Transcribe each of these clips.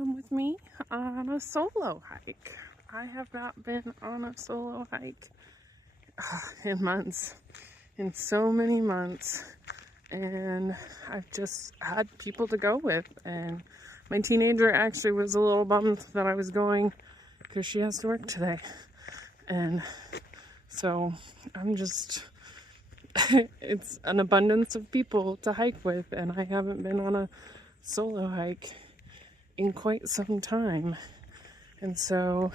come with me on a solo hike. I have not been on a solo hike in months, in so many months, and I've just had people to go with. And my teenager actually was a little bummed that I was going because she has to work today, and so I'm just it's an abundance of people to hike with, and I haven't been on a solo hike in quite some time. And so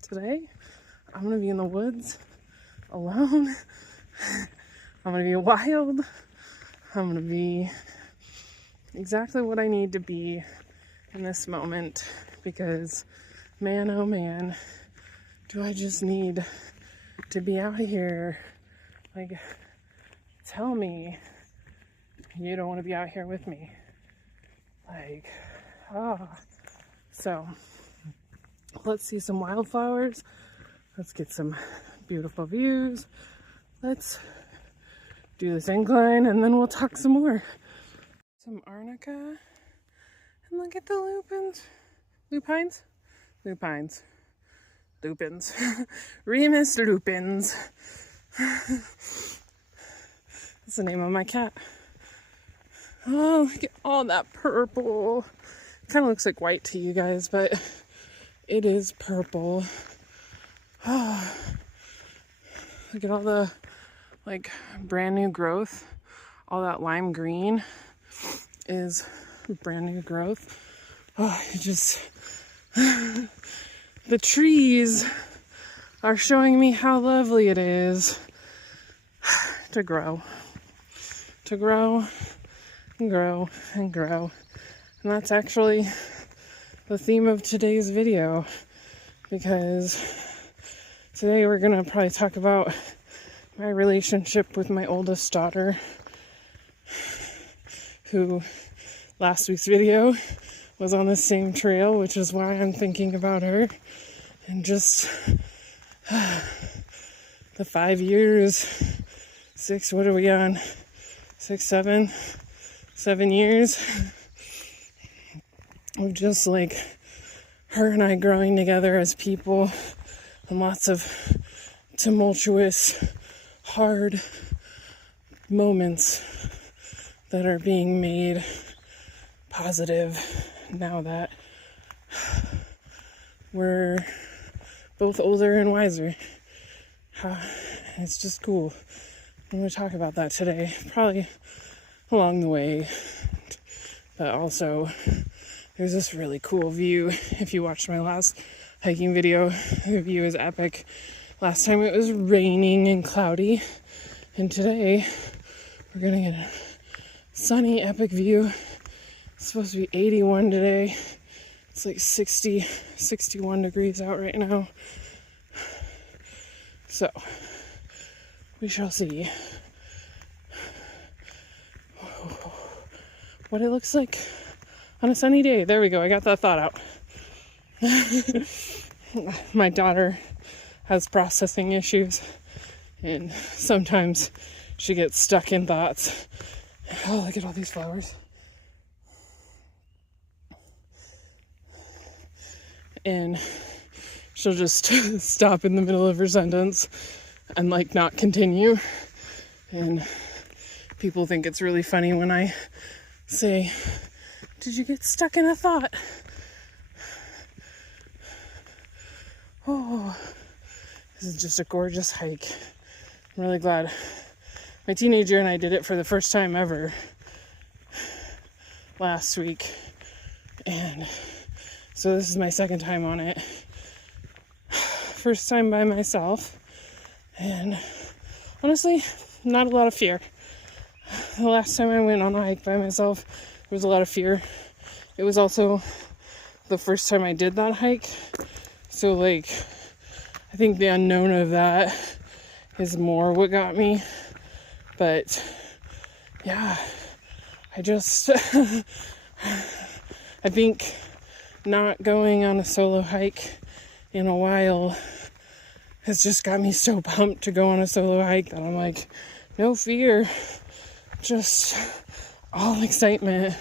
today I'm gonna be in the woods alone. I'm gonna be wild. I'm gonna be exactly what I need to be in this moment, because man, oh man, do I just need to be out here. Like, tell me you don't want to be out here with me. Like, so let's see some wildflowers. Let's get some beautiful views. Let's do this incline, and then we'll talk some more. Some arnica, and look at the lupins. Lupines? Lupines. Lupins. Remus lupins. That's the name of my cat. Oh, look at all that purple. Kind of looks like white to you guys, but it is purple. Oh, look at all the like brand new growth. All that lime green is brand new growth. Oh, it just the trees are showing me how lovely it is to grow and grow and grow. And that's actually the theme of today's video, because today we're gonna probably talk about my relationship with my oldest daughter, who last week's video was on the same trail, which is why I'm thinking about her. And just the 5 years, what are we on? 7 years of just like her and I growing together as people, and lots of tumultuous, hard moments that are being made positive now that we're both older and wiser. It's just cool. I'm going to talk about that today, probably along the way. But also, there's this really cool view. If you watched my last hiking video, the view is epic. Last time it was raining and cloudy, and today we're going to get a sunny, epic view. It's supposed to be 81 today. It's like 61 degrees out right now. So, we shall see what it looks like on a sunny day. There we go. I got that thought out. My daughter has processing issues, and sometimes she gets stuck in thoughts. Oh, look at all these flowers. And she'll just stop in the middle of her sentence and like not continue. And people think it's really funny when I say, "Did you get stuck in a thought?" Oh, this is just a gorgeous hike. I'm really glad my teenager and I did it for the first time ever last week. And so this is my second time on it. First time by myself. And honestly, not a lot of fear. The last time I went on a hike by myself, there was a lot of fear. It was also the first time I did that hike. So like, I think the unknown of that is more what got me. But yeah, I just, I think not going on a solo hike in a while has just got me so pumped to go on a solo hike that I'm like, no fear, just all excitement.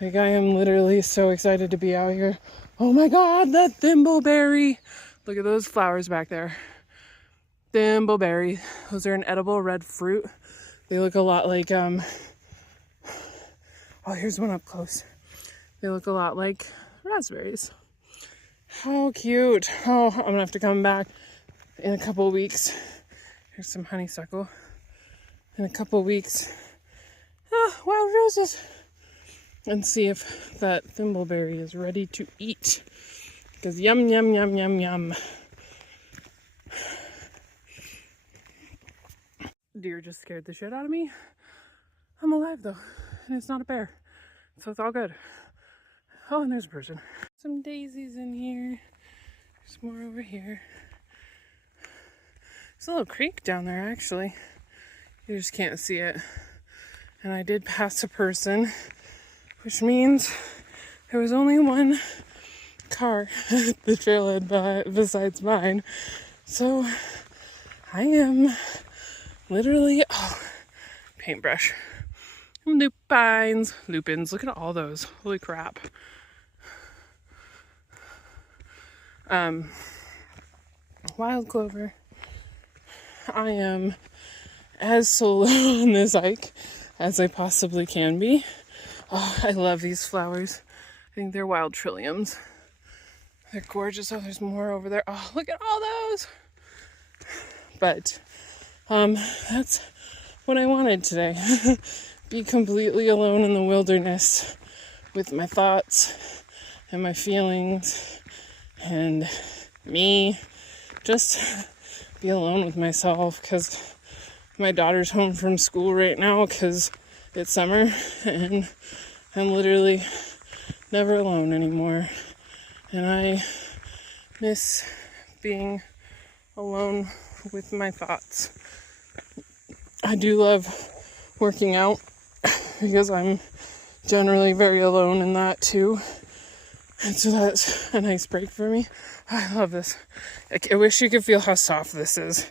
Like, I am literally so excited to be out here. Oh my God, the thimbleberry. Look at those flowers back there. Thimbleberry. Those are an edible red fruit. They look a lot like, oh, here's one up close. They look a lot like raspberries. How cute. Oh, I'm gonna have to come back in a couple of weeks. Here's some honeysuckle. In a couple of weeks. Ah, wild roses. And see if that thimbleberry is ready to eat. Because yum, yum, yum, yum, yum. Deer just scared the shit out of me. I'm alive though, and it's not a bear. So it's all good. Oh, and there's a person. Some daisies in here. There's more over here. There's a little creek down there actually. You just can't see it. And I did pass a person, which means there was only one car at the trailhead besides mine. So I am literally, oh, paintbrush. Lupines. Look at all those. Holy crap. Wild clover. I am as solo on this hike as I possibly can be. Oh, I love these flowers. I think they're wild trilliums. They're gorgeous. Oh, there's more over there. Oh, look at all those. But that's what I wanted today. Be completely alone in the wilderness with my thoughts and my feelings and me. Just be alone with myself because my daughter's home from school right now because it's summer and I'm literally never alone anymore. And I miss being alone with my thoughts. I do love working out because I'm generally very alone in that too. And so that's a nice break for me. I love this. I wish you could feel how soft this is.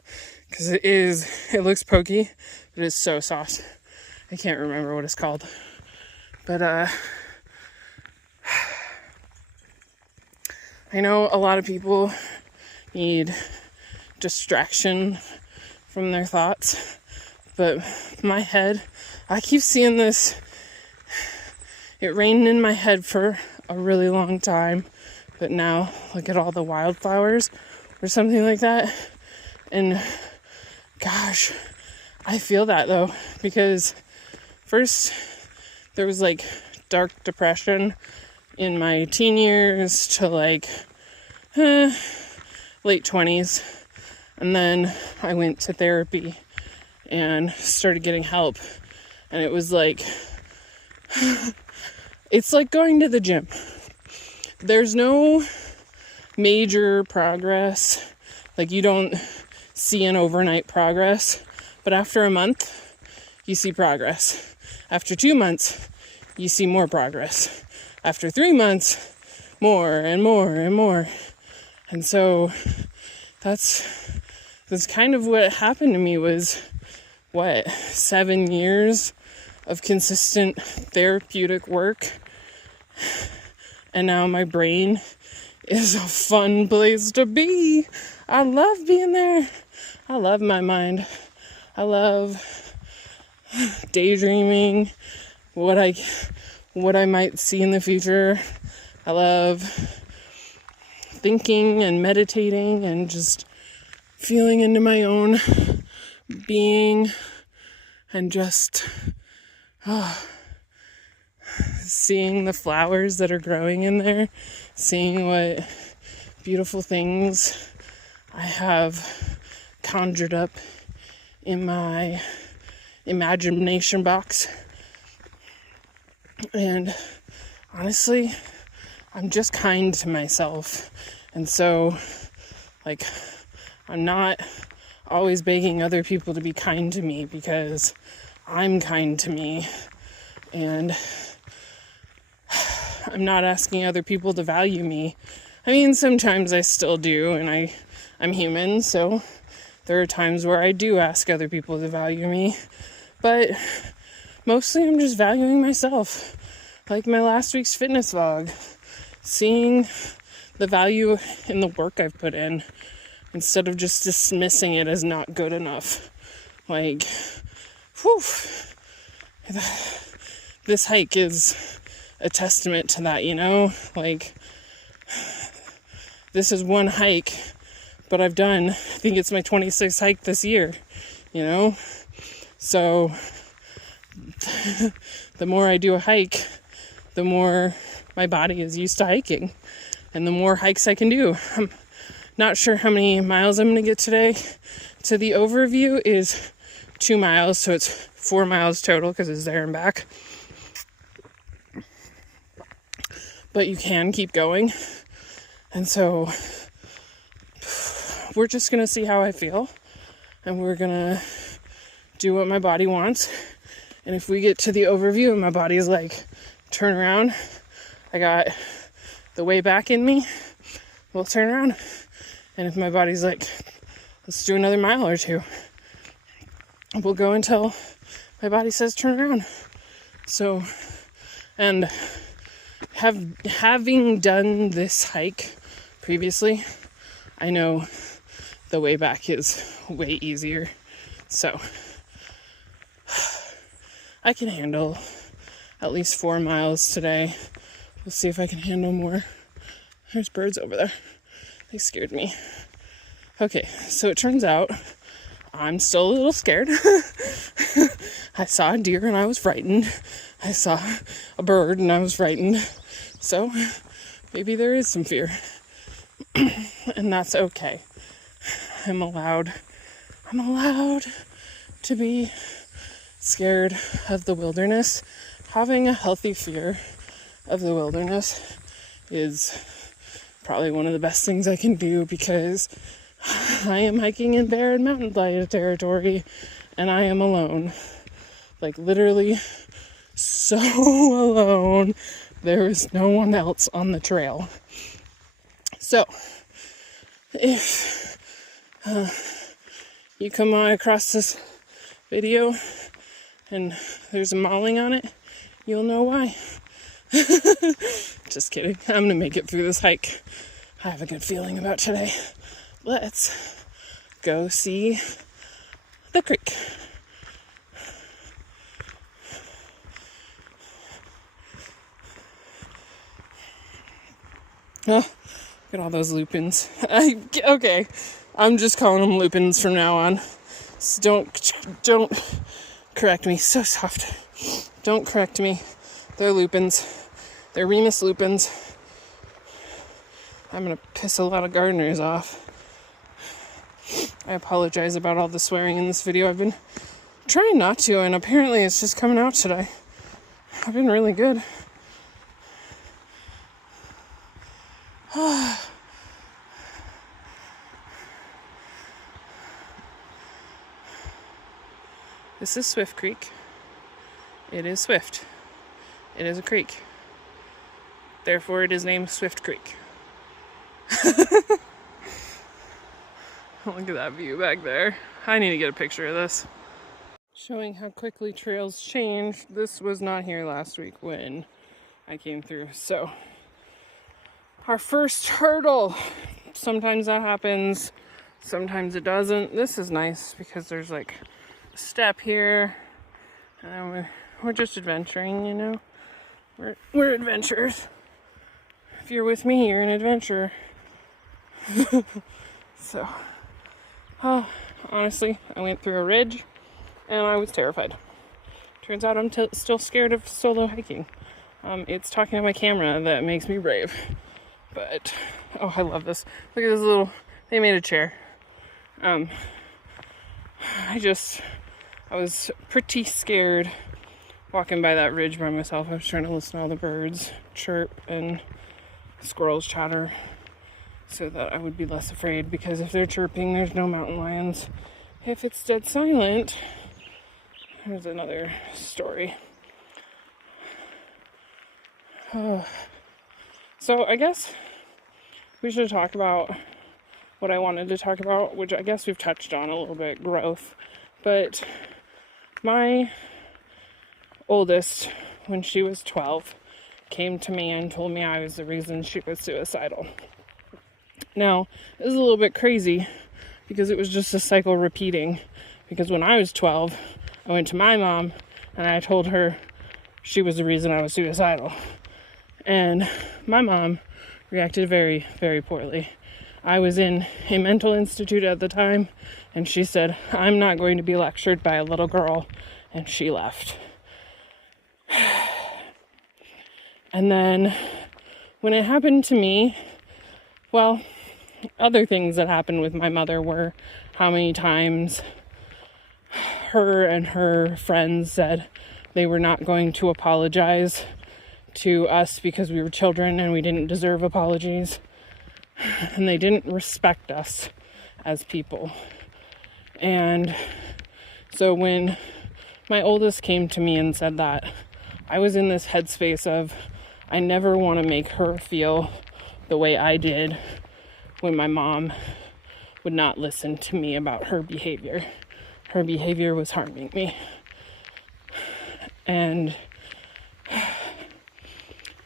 Because it looks pokey, but it's so soft. I can't remember what it's called. But I know a lot of people need distraction from their thoughts. But my head, I keep seeing this. It rained in my head for a really long time. But now, look at all the wildflowers or something like that. And gosh, I feel that though. Because first, there was like dark depression in my teen years to like late 20s. And then I went to therapy and started getting help. And it was like, it's like going to the gym. There's no major progress. Like you don't see an overnight progress. But after a month, you see progress. After 2 months, you see more progress. After 3 months, more and more and more. And so that's kind of what happened to me was, 7 years of consistent therapeutic work. And now my brain is a fun place to be. I love being there. I love my mind. I love daydreaming what I might see in the future. I love thinking and meditating and just feeling into my own being and just seeing the flowers that are growing in there, seeing what beautiful things I have conjured up in my imagination box. And honestly, I'm just kind to myself. And so, like, I'm not always begging other people to be kind to me because I'm kind to me. And I'm not asking other people to value me. I mean, sometimes I still do, and I'm human, so there are times where I do ask other people to value me. But mostly I'm just valuing myself. like my last week's fitness vlog, seeing the value in the work I've put in instead of just dismissing it as not good enough. Like, whew, this hike is a testament to that, you know? Like, this is one hike, but I've done, I think it's my 26th hike this year, you know? So, the more I do a hike, the more my body is used to hiking, and the more hikes I can do. I'm not sure how many miles I'm going to get today. To the overview is 2 miles, so it's 4 miles total because it's there and back. But you can keep going. And so we're just going to see how I feel, and we're going to do what my body wants. And if we get to the overview and my body is like, turn around, I got the way back in me, we'll turn around. And if my body's like, let's do another mile or two, we'll go until my body says turn around. So, and having done this hike previously, I know the way back is way easier. So I can handle at least 4 miles today. We'll see if I can handle more. There's birds over there. They scared me. Okay, so it turns out I'm still a little scared. I saw a deer and I was frightened. I saw a bird and I was frightened. So maybe there is some fear. And that's okay. I'm allowed to be scared of the wilderness. Having a healthy fear of the wilderness is probably one of the best things I can do, because I am hiking in bear and mountain lion territory, and I am alone. Like, literally so alone. There is no one else on the trail. So, if you come across this video and there's a mauling on it, you'll know why. Just kidding. I'm gonna make it through this hike. I have a good feeling about today. Let's go see the creek. Oh, look at all those lupins. Okay, I'm just calling them lupins from now on. So don't correct me. So soft. Don't correct me. They're lupins. They're Remus lupins. I'm gonna piss a lot of gardeners off. I apologize about all the swearing in this video. I've been trying not to, and apparently it's just coming out today. I've been really good. This is Swift Creek. It is swift. It is a creek. Therefore, it is named Swift Creek. Look at that view back there. I need to get a picture of this. Showing how quickly trails change. This was not here last week when I came through. So, our first hurdle. Sometimes that happens. Sometimes it doesn't. This is nice because there's like a step here. And we're just adventuring, you know. We're adventurers. If you're with me, you're an adventurer. So, honestly, I went through a ridge and I was terrified. Turns out I'm still scared of solo hiking. It's talking to my camera that makes me brave. But, oh, I love this. Look at this little, they made a chair. I was pretty scared walking by that ridge by myself. I was trying to listen to all the birds chirp and squirrels chatter so that I would be less afraid, because if they're chirping, there's no mountain lions. If it's dead silent, there's another story. So I guess we should talk about what I wanted to talk about, which I guess we've touched on a little bit, growth. But my oldest, when she was 12, came to me and told me I was the reason she was suicidal. Now, this is a little bit crazy because it was just a cycle repeating. Because when I was 12, I went to my mom and I told her she was the reason I was suicidal. And my mom reacted very, very poorly. I was in a mental institute at the time, and she said, "I'm not going to be lectured by a little girl," and she left. And then when it happened to me, well, other things that happened with my mother were how many times her and her friends said they were not going to apologize to us because we were children and we didn't deserve apologies. And they didn't respect us as people. And so when my oldest came to me and said that, I was in this headspace of, I never want to make her feel the way I did when my mom would not listen to me about her behavior. Her behavior was harming me. And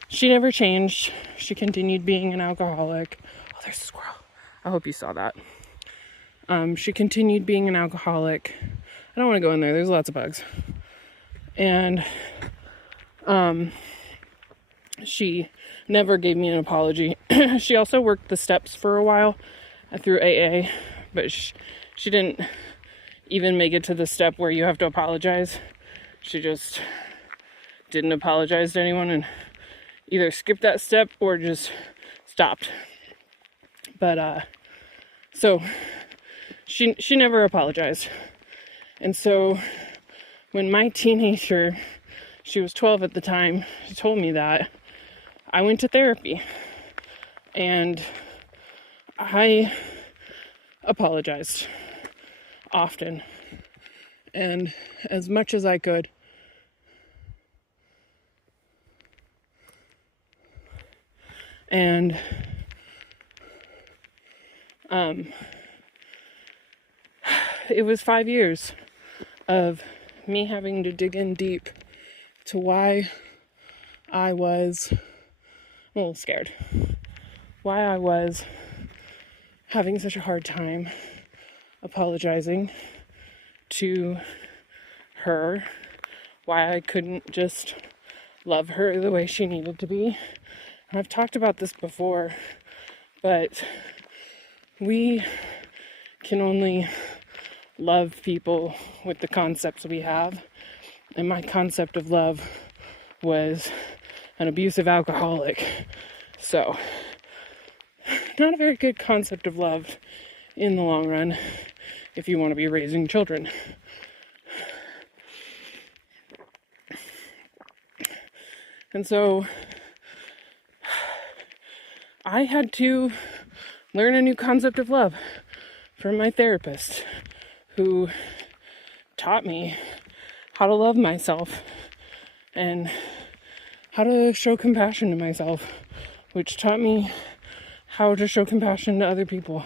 she never changed. She continued being an alcoholic. Oh, there's a squirrel. I hope you saw that. She continued being an alcoholic. I don't want to go in there. There's lots of bugs. And she never gave me an apology. She also worked the steps for a while through AA, but she didn't even make it to the step where you have to apologize. She just didn't apologize to anyone and either skipped that step or just stopped. But so she never apologized. And so when my teenager, she was 12 at the time, she told me that, I went to therapy and I apologized often and as much as I could. And it was 5 years of me having to dig in deep to why I was a little scared. Why I was having such a hard time apologizing to her. Why I couldn't just love her the way she needed to be. And I've talked about this before, but we can only love people with the concepts we have. And my concept of love was an abusive alcoholic. So, not a very good concept of love in the long run if you want to be raising children. And so, I had to learn a new concept of love from my therapist, who taught me how to love myself and how to show compassion to myself, which taught me how to show compassion to other people.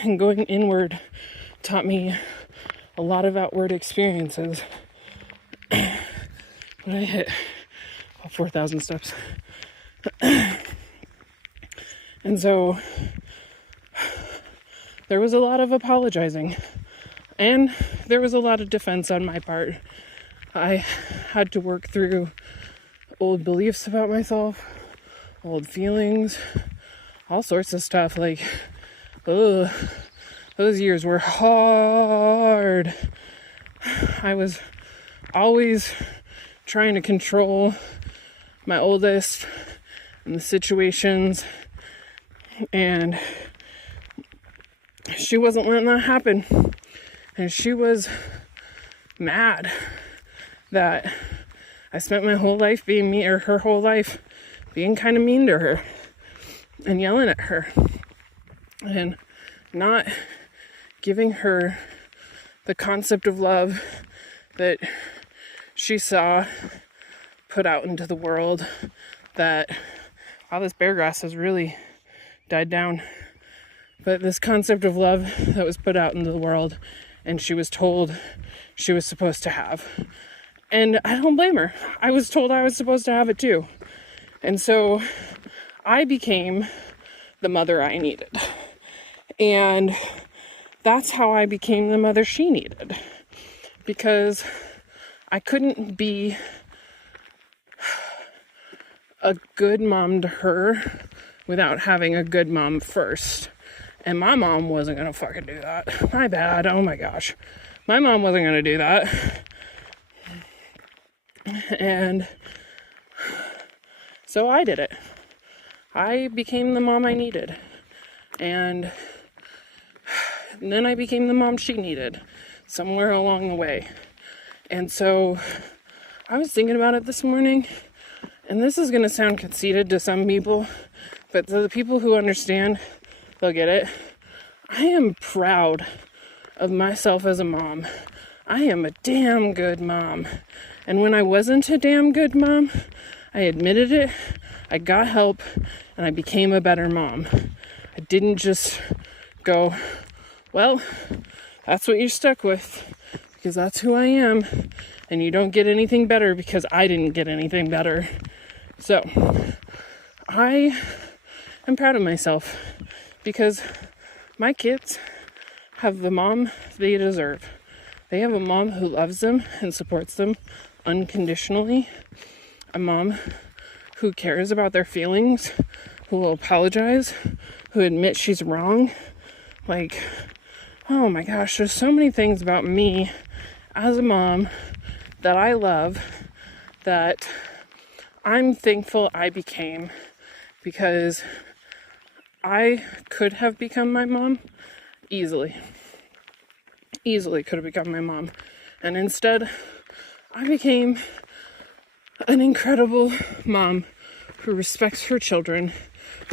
And going inward taught me a lot of outward experiences. But I hit 4,000 steps. And so there was a lot of apologizing and there was a lot of defense on my part. I had to work through old beliefs about myself, old feelings, all sorts of stuff. Like, those years were hard. I was always trying to control my oldest and the situations, and she wasn't letting that happen. And she was mad that I spent my whole life being mean, or her whole life being kind of mean to her and yelling at her and not giving her the concept of love that she saw put out into the world. That all this bear grass has really died down, but this concept of love that was put out into the world and she was told she was supposed to have. And I don't blame her. I was told I was supposed to have it too. And so I became the mother I needed. And that's how I became the mother she needed. Because I couldn't be a good mom to her without having a good mom first. And my mom wasn't gonna fucking do that. My bad. Oh my gosh. My mom wasn't gonna do that. And so I did it. I became the mom I needed. And then I became the mom she needed somewhere along the way. And so I was thinking about it this morning, and this is going to sound conceited to some people, but to the people who understand, they'll get it. I am proud of myself as a mom. I am a damn good mom. And when I wasn't a damn good mom, I admitted it, I got help, and I became a better mom. I didn't just go, well, that's what you're stuck with, because that's who I am, and you don't get anything better because I didn't get anything better. So, I am proud of myself, because my kids have the mom they deserve. They have a mom who loves them and supports them unconditionally, a mom who cares about their feelings, who will apologize, who admits she's wrong. Like, oh my gosh, there's so many things about me as a mom that I love that I'm thankful I became, because I could have become my mom easily could have become my mom, and instead I became an incredible mom who respects her children,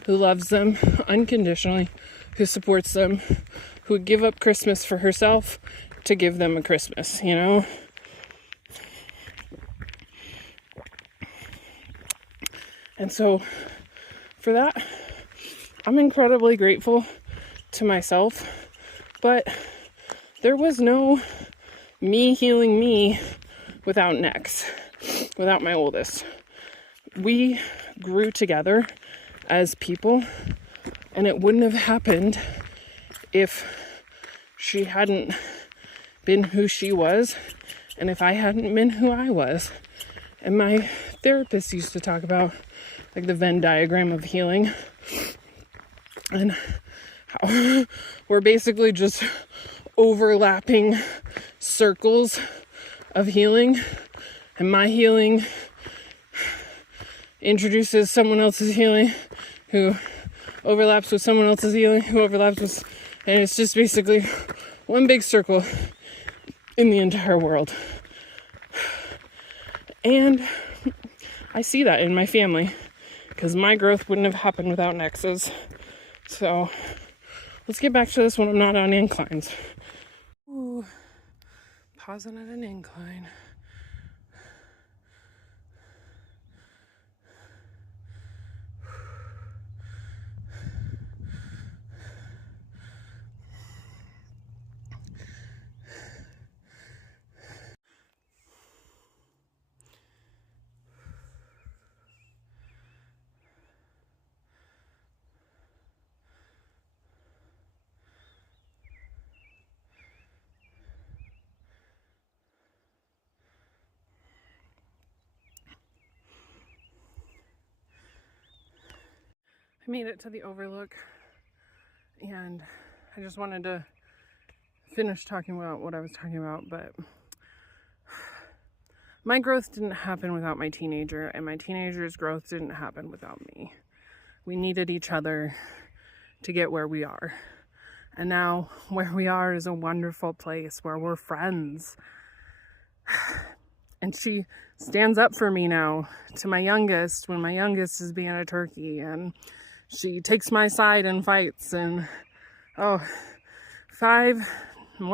who loves them unconditionally, who supports them, who would give up Christmas for herself to give them a Christmas, you know? And so for that, I'm incredibly grateful to myself, but there was no me healing me without Nex, without my oldest. We grew together as people, and it wouldn't have happened if she hadn't been who she was, and if I hadn't been who I was. And my therapist used to talk about like the Venn diagram of healing, and how we're basically just overlapping circles of healing, and my healing introduces someone else's healing who overlaps with someone else's healing who overlaps with, and it's just basically one big circle in the entire world. And I see that in my family, because my growth wouldn't have happened without Nexus. So let's get back to this when I'm not on inclines. Ooh, pausing at an incline. I made it to the overlook, and I just wanted to finish talking about what I was talking about, but my growth didn't happen without my teenager, and my teenager's growth didn't happen without me. We needed each other to get where we are. And now where we are is a wonderful place where we're friends. And she stands up for me now to my youngest when my youngest is being a turkey, and she takes my side and fights. And more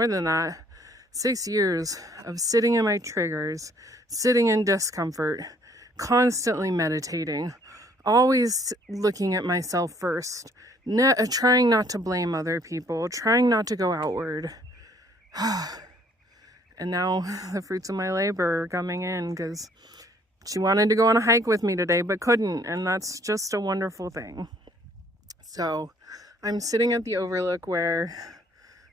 than that, 6 years of sitting in my triggers, sitting in discomfort, constantly meditating, always looking at myself first, trying not to blame other people, trying not to go outward. And now the fruits of my labor are coming in because she wanted to go on a hike with me today, but couldn't. And that's just a wonderful thing. So I'm sitting at the overlook where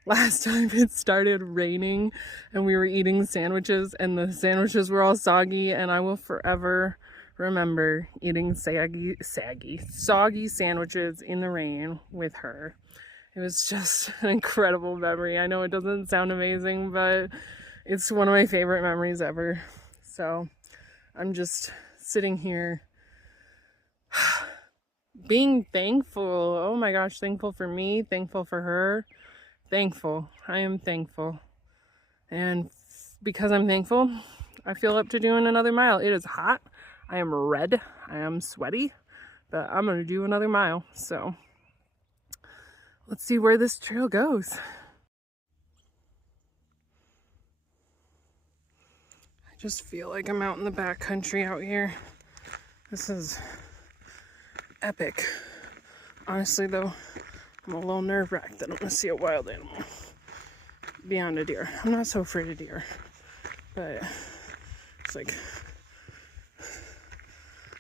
last time it started raining and we were eating sandwiches and the sandwiches were all soggy, and I will forever remember eating soggy sandwiches in the rain with her. It was just an incredible memory. I know it doesn't sound amazing, but it's one of my favorite memories ever. So I'm just sitting here being thankful. Oh my gosh, thankful for me, thankful for her. Thankful. I am thankful. And because I'm thankful, I feel up to doing another mile. It is hot. I am red. I am sweaty. But I'm going to do another mile. So let's see where this trail goes. I just feel like I'm out in the backcountry out here. This is epic. Honestly, though, I'm a little nerve-wracked that I'm going to see a wild animal beyond a deer. I'm not so afraid of deer, but it's like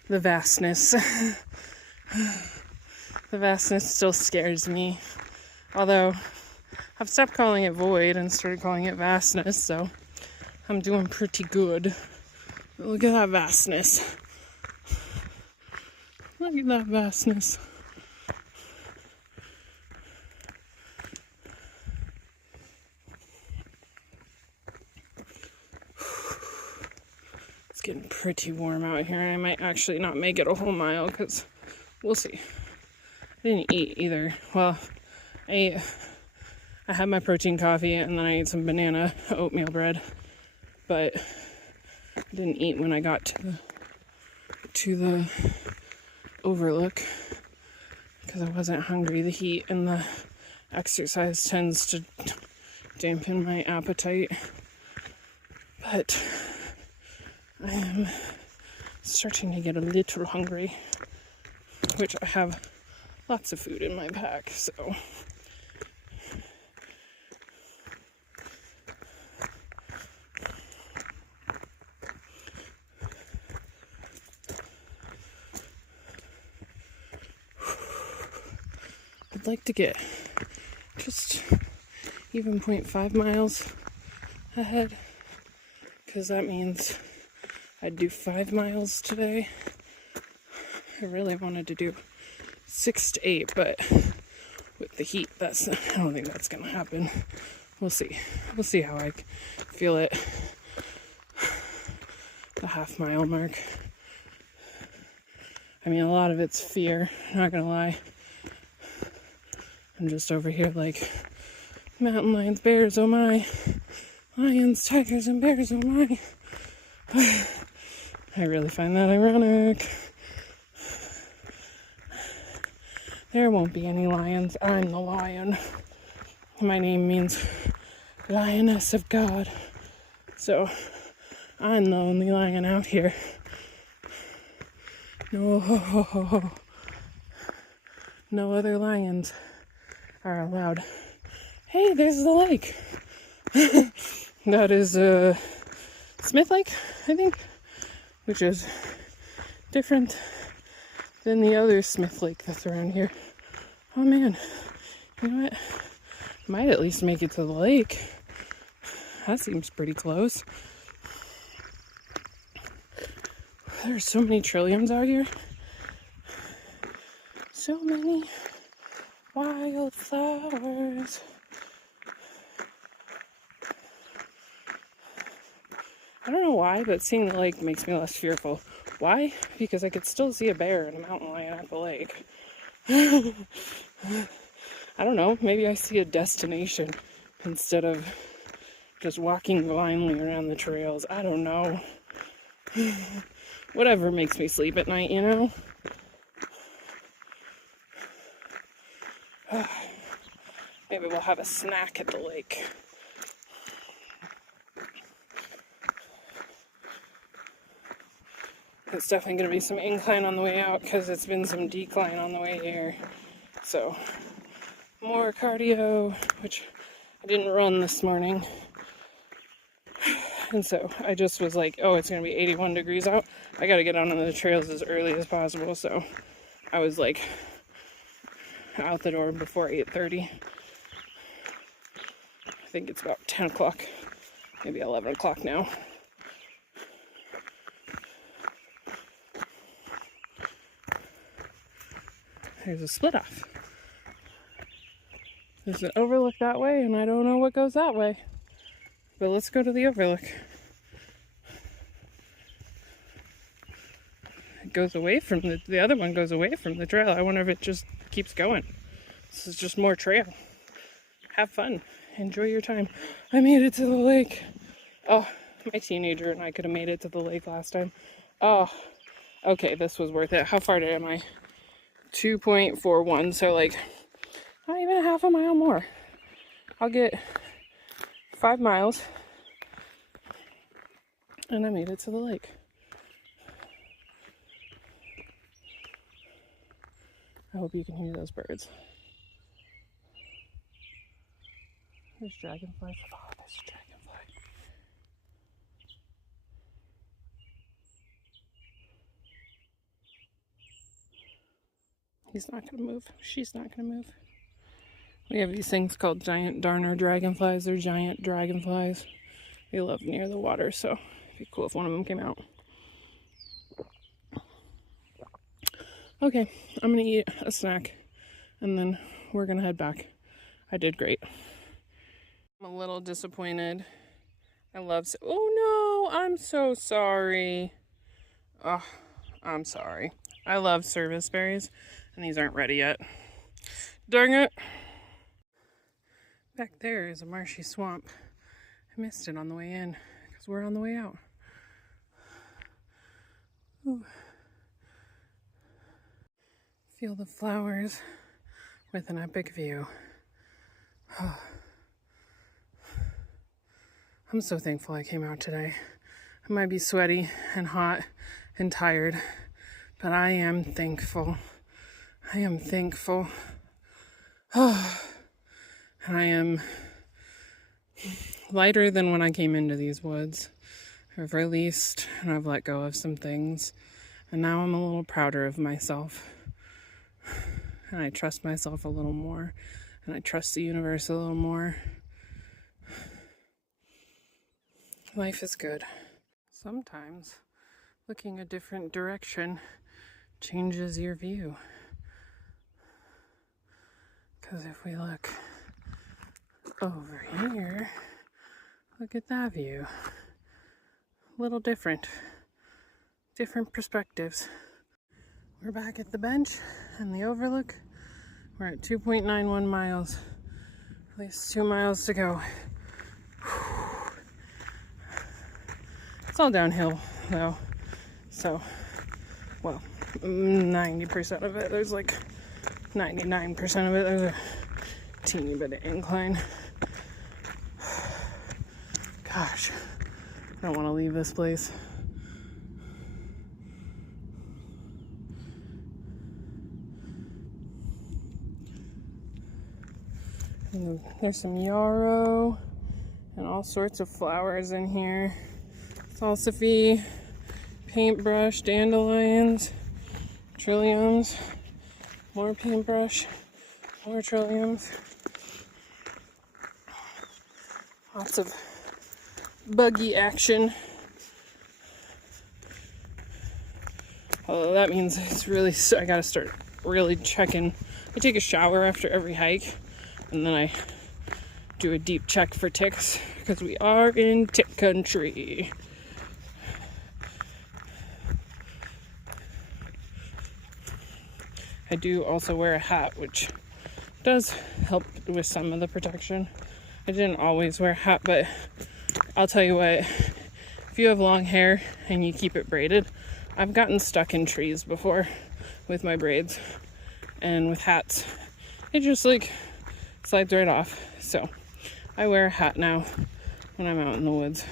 the vastness. The vastness still scares me. Although I've stopped calling it void and started calling it vastness, so I'm doing pretty good. But look at that vastness. Look at that vastness. It's getting pretty warm out here. I might actually not make it a whole mile because we'll see. I didn't eat either. Well, I had my protein coffee and then I ate some banana oatmeal bread, but I didn't eat when I got to the overlook because I wasn't hungry. The heat and the exercise tends to dampen my appetite, but I am starting to get a little hungry, which I have lots of food in my pack, so I'd like to get just even 0.5 miles ahead, because that means I'd do 5 miles today. I really wanted to do 6 to 8, but with the heat, I don't think that's gonna happen. We'll see. We'll see how I feel at the half-mile mark. I mean, a lot of it's fear, not gonna lie. I'm just over here like, mountain lions, bears, oh my. Lions, tigers, and bears, oh my. I really find that ironic. There won't be any lions. I'm the lion. My name means Lioness of God. So, I'm the only lion out here. No other lions are allowed. Hey, there's the lake. That is Smith Lake, I think, which is different than the other Smith Lake that's around here. Oh man, you know what? Might at least make it to the lake. That seems pretty close. There's so many trilliums out here. So many wildflowers. I don't know why, but seeing the lake makes me less fearful. Why? Because I could still see a bear and a mountain lion at the lake. I don't know, maybe I see a destination instead of just walking blindly around the trails. I don't know. Whatever makes me sleep at night, you know? Maybe we'll have a snack at the lake. It's definitely going to be some incline on the way out because it's been some decline on the way here. So, more cardio, which I didn't run this morning. And so I just was like, oh, it's going to be 81 degrees out. I got to get on the trails as early as possible. So I was like out the door before 8:30. I think it's about 10 o'clock, maybe 11 o'clock now. There's a split off. There's an overlook that way, and I don't know what goes that way. But let's go to the overlook. It goes away from the other one goes away from the trail. I wonder if it just keeps going. This is just more trail. Have fun. Enjoy your time. I made it to the lake. Oh, my teenager and I could have made it to the lake last time. Oh, okay, this was worth it. How far am I? 2.41, so like not even a half a mile more. I'll get 5 miles and I made it to the lake. I hope you can hear those birds. There's dragonflies. Oh, there's a dragonfly. He's not gonna move. She's not gonna move. We have these things called giant darner dragonflies. They're giant dragonflies. They live near the water, so it'd be cool if one of them came out. Okay, I'm gonna eat a snack and then we're gonna head back. I did great. I'm a little disappointed. Oh no, I'm so sorry. Oh, I'm sorry. I love service berries and these aren't ready yet. Dang it. Back there is a marshy swamp. I missed it on the way in because we're on the way out. Ooh. Feel the flowers with an epic view. Oh. I'm so thankful I came out today. I might be sweaty and hot and tired, but I am thankful. I am thankful. Oh. I am lighter than when I came into these woods. I've released and I've let go of some things, and now I'm a little prouder of myself. And I trust myself a little more, and I trust the universe a little more. Life is good. Sometimes looking a different direction changes your view. Because if we look over here, look at that view. A little different. Different perspectives. We're back at the bench and the overlook. We're at 2.91 miles. At least 2 miles to go. It's all downhill though. So, well, 90% of it. There's like 99% of it. There's a teeny bit of incline. Gosh, I don't want to leave this place. And there's some yarrow and all sorts of flowers in here. Salsify, paintbrush, dandelions, trilliums, more paintbrush, more trilliums. Lots of buggy action. Although that means it's really, I gotta start really checking. I take a shower after every hike, and then I do a deep check for ticks, because we are in tick country. I do also wear a hat, which does help with some of the protection. I didn't always wear a hat, but I'll tell you what, if you have long hair and you keep it braided, I've gotten stuck in trees before with my braids, and with hats, it just like slides right off. So I wear a hat now when I'm out in the woods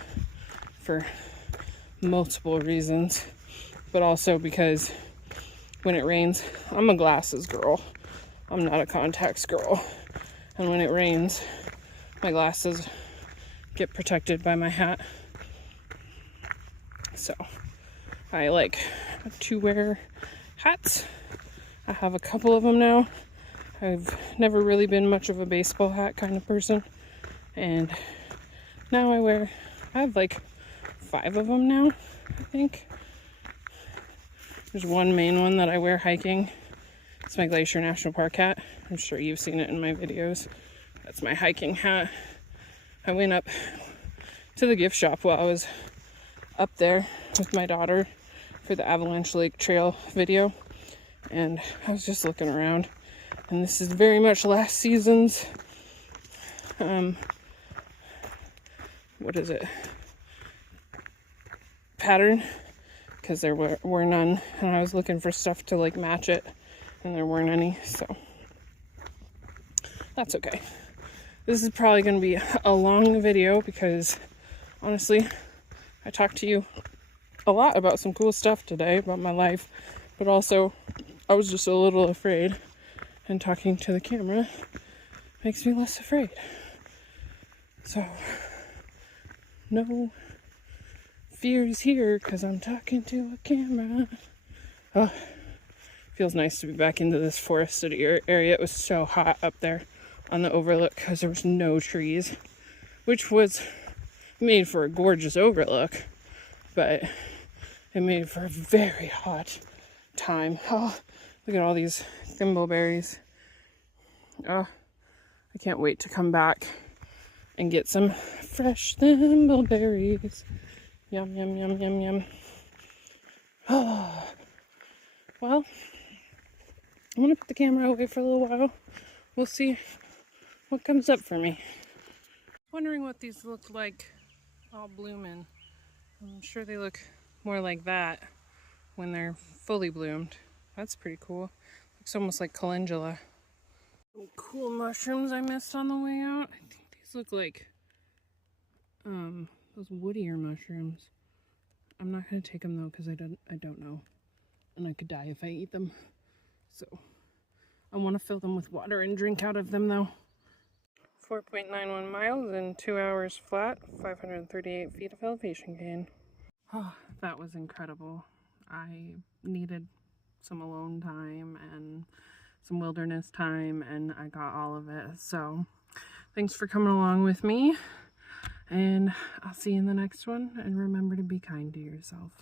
for multiple reasons, but also because when it rains, I'm a glasses girl. I'm not a contacts girl. And when it rains, my glasses get protected by my hat. So I like to wear hats. I have a couple of them now. I've never really been much of a baseball hat kind of person, and now I have like 5 of them now, I think. There's one main one that I wear hiking. It's my Glacier National Park hat. I'm sure you've seen it in my videos. That's my hiking hat. I went up to the gift shop while I was up there with my daughter for the Avalanche Lake Trail video, and I was just looking around, and this is very much last season's what is it, pattern, because there were none, and I was looking for stuff to like match it, and there weren't any, so that's okay. This is probably going to be a long video because honestly I talked to you a lot about some cool stuff today about my life, but also I was just a little afraid, and talking to the camera makes me less afraid. So no fears here because I'm talking to a camera. Oh, feels nice to be back into this forested area. It was so hot up there on the overlook because there was no trees, which was made for a gorgeous overlook, but it made for a very hot time. Oh, look at all these thimbleberries. Oh, I can't wait to come back and get some fresh thimbleberries. Yum, yum, yum, yum, yum. Oh, well, I'm gonna put the camera away for a little while. We'll see what comes up for me. Wondering what these look like all blooming. I'm sure they look more like that when they're fully bloomed. That's pretty cool. Looks almost like calendula. Some cool mushrooms I missed on the way out. I think these look like those woodier mushrooms. I'm not gonna take them though because I don't know, and I could die if I eat them. So I want to fill them with water and drink out of them though. 4.91 miles in 2 hours flat, 538 feet of elevation gain. Oh, that was incredible. I needed some alone time and some wilderness time, and I got all of it. So thanks for coming along with me, and I'll see you in the next one, and remember to be kind to yourself.